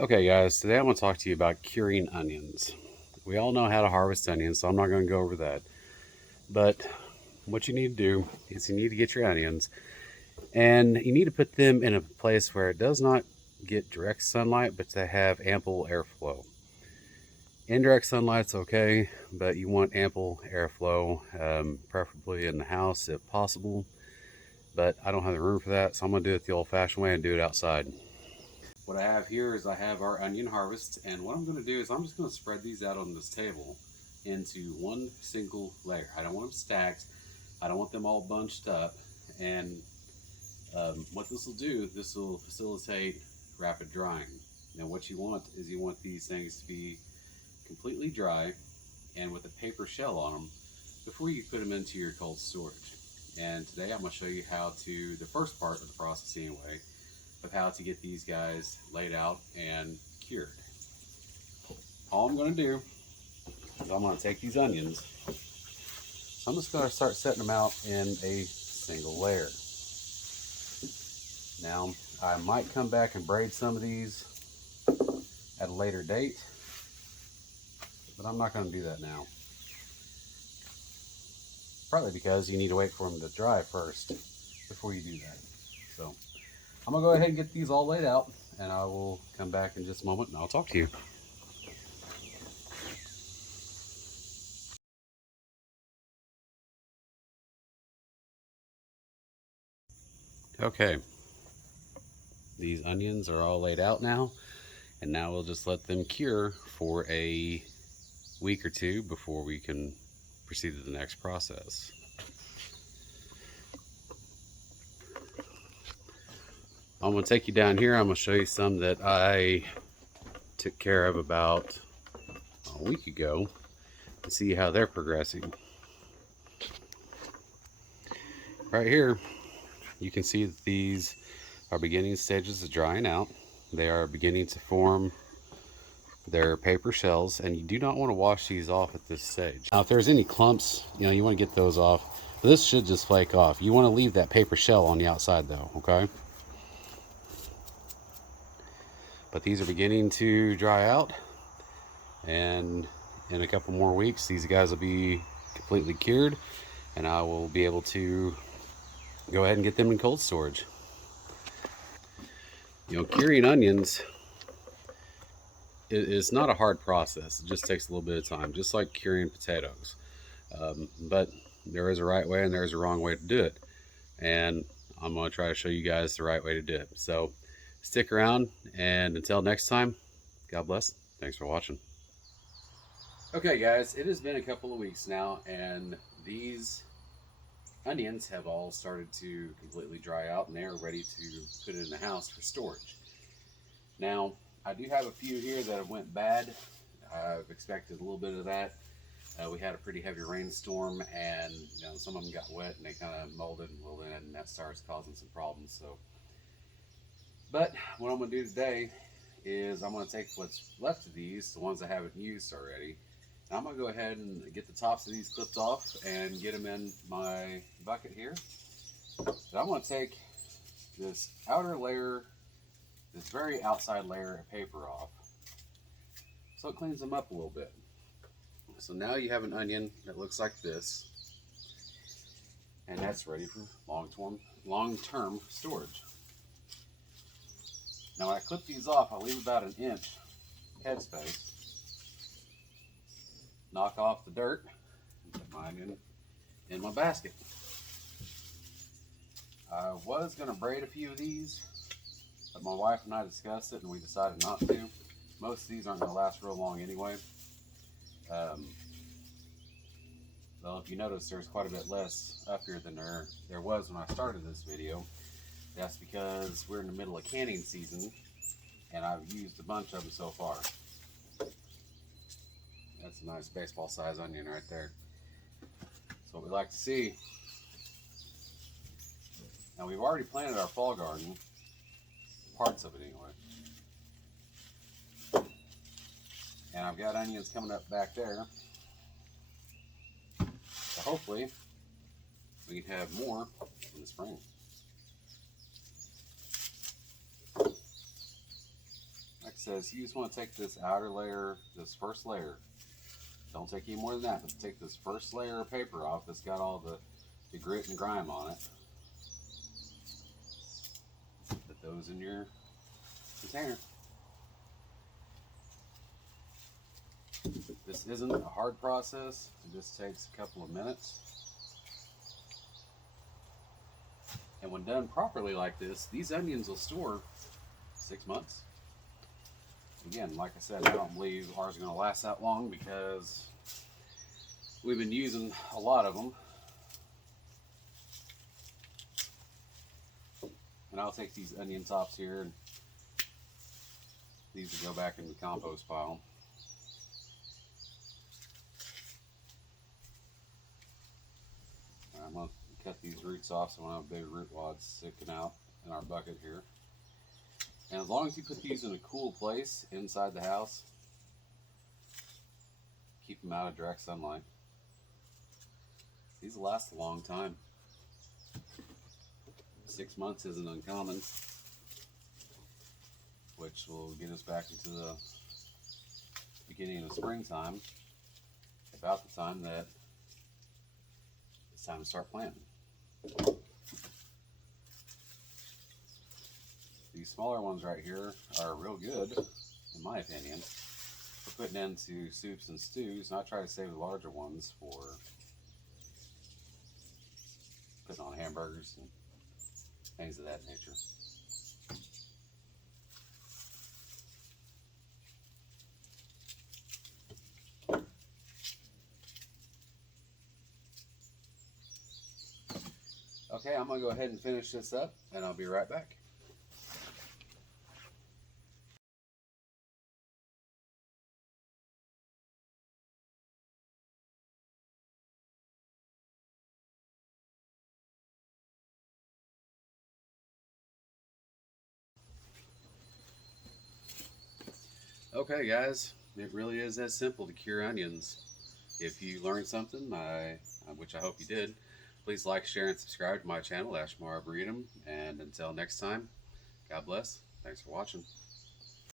Okay, guys, today I'm going to talk to you about curing onions. We all know how to harvest onions, so I'm not going to go over that. But what you need to do is you need to get your onions and you need to put them in a place where it does not get direct sunlight, but to have ample airflow. Indirect sunlight's okay, but you want ample airflow, preferably in the house if possible. But I don't have the room for that, so I'm going to do it the old fashioned way and do it outside. What I have here is I have our onion harvest, and what I'm going to do is I'm just going to spread these out on this table into one single layer. I don't want them stacked. I don't want them all bunched up. And what this will do, this will facilitate rapid drying. Now what you want is you want these things to be completely dry and with a paper shell on them before you put them into your cold storage. And today I'm going to show you how to, the first part of the process anyway, of how to get these guys laid out and cured. All I'm going to do is I'm going to take these onions. I'm just going to start setting them out in a single layer. Now, I might come back and braid some of these at a later date, but I'm not going to do that now. Partly because you need to wait for them to dry first before you do that. So I'm going to go ahead and get these all laid out, and I will come back in just a moment and I'll talk to you. Okay, these onions are all laid out now, and now we'll just let them cure for a week or two before we can proceed to the next process. I'm going to take you down here. I'm going to show you some that I took care of about a week ago to see how they're progressing. Right here, you can see that these are beginning stages of drying out. They are beginning to form their paper shells, and you do not want to wash these off at this stage. Now, if there's any clumps, you want to get those off. But this should just flake off. You want to leave that paper shell on the outside though, okay? But these are beginning to dry out, and in a couple more weeks these guys will be completely cured, and I will be able to go ahead and get them in cold storage. Curing onions is not a hard process. It just takes a little bit of time, just like curing potatoes. But there is a right way and there is a wrong way to do it, and I'm going to try to show you guys the right way to do it. So stick around, and until next time, God bless. Thanks for watching. Okay, guys, it has been a couple of weeks now, and these onions have all started to completely dry out, and they are ready to put it in the house for storage. Now, I do have a few here that have went bad. I've expected a little bit of that. We had a pretty heavy rainstorm, and some of them got wet and they kind of molded and wilted, and that starts causing some problems. But what I'm going to do today is I'm going to take what's left of these, the ones I haven't used already, and I'm going to go ahead and get the tops of these clipped off and get them in my bucket here. But I'm going to take this outer layer, this very outside layer of paper off, so it cleans them up a little bit. So now you have an onion that looks like this, and that's ready for long-term storage. Now when I clip these off, I leave about an inch headspace, knock off the dirt, and put my onion in my basket. I was going to braid a few of these, but my wife and I discussed it and we decided not to. Most of these aren't going to last real long anyway. Well, if you notice, there's quite a bit less up here than there was when I started this video. That's because we're in the middle of canning season, and I've used a bunch of them so far. That's a nice baseball size onion right there. That's what we like to see. Now we've already planted our fall garden, parts of it anyway. And I've got onions coming up back there. So hopefully we can have more in the spring. Like I process, you just want to take this outer layer, this first layer. Don't take any more than that, but take this first layer of paper off that's got all the grit and grime on it. Put those in your container. This isn't a hard process. It just takes a couple of minutes. And when done properly like this, these onions will store 6 months. Again, like I said, I don't believe ours are going to last that long because we've been using a lot of them. And I'll take these onion tops here, and these will go back in the compost pile. I'm going to cut these roots off so we don't have big root wads sticking out in our bucket here. And as long as you put these in a cool place inside the house, keep them out of direct sunlight, these will last a long time. 6 months isn't uncommon, which will get us back into the beginning of springtime, about the time that it's time to start planting. These smaller ones right here are real good, in my opinion, for putting into soups and stews, and I try to save the larger ones for putting on hamburgers and things of that nature. Okay, I'm going to go ahead and finish this up, and I'll be right back. Okay guys, it really is that simple to cure onions. If you learned something, which I hope you did, please like, share, and subscribe to my channel, Ashmore Arboretum. And until next time, God bless. Thanks for watching.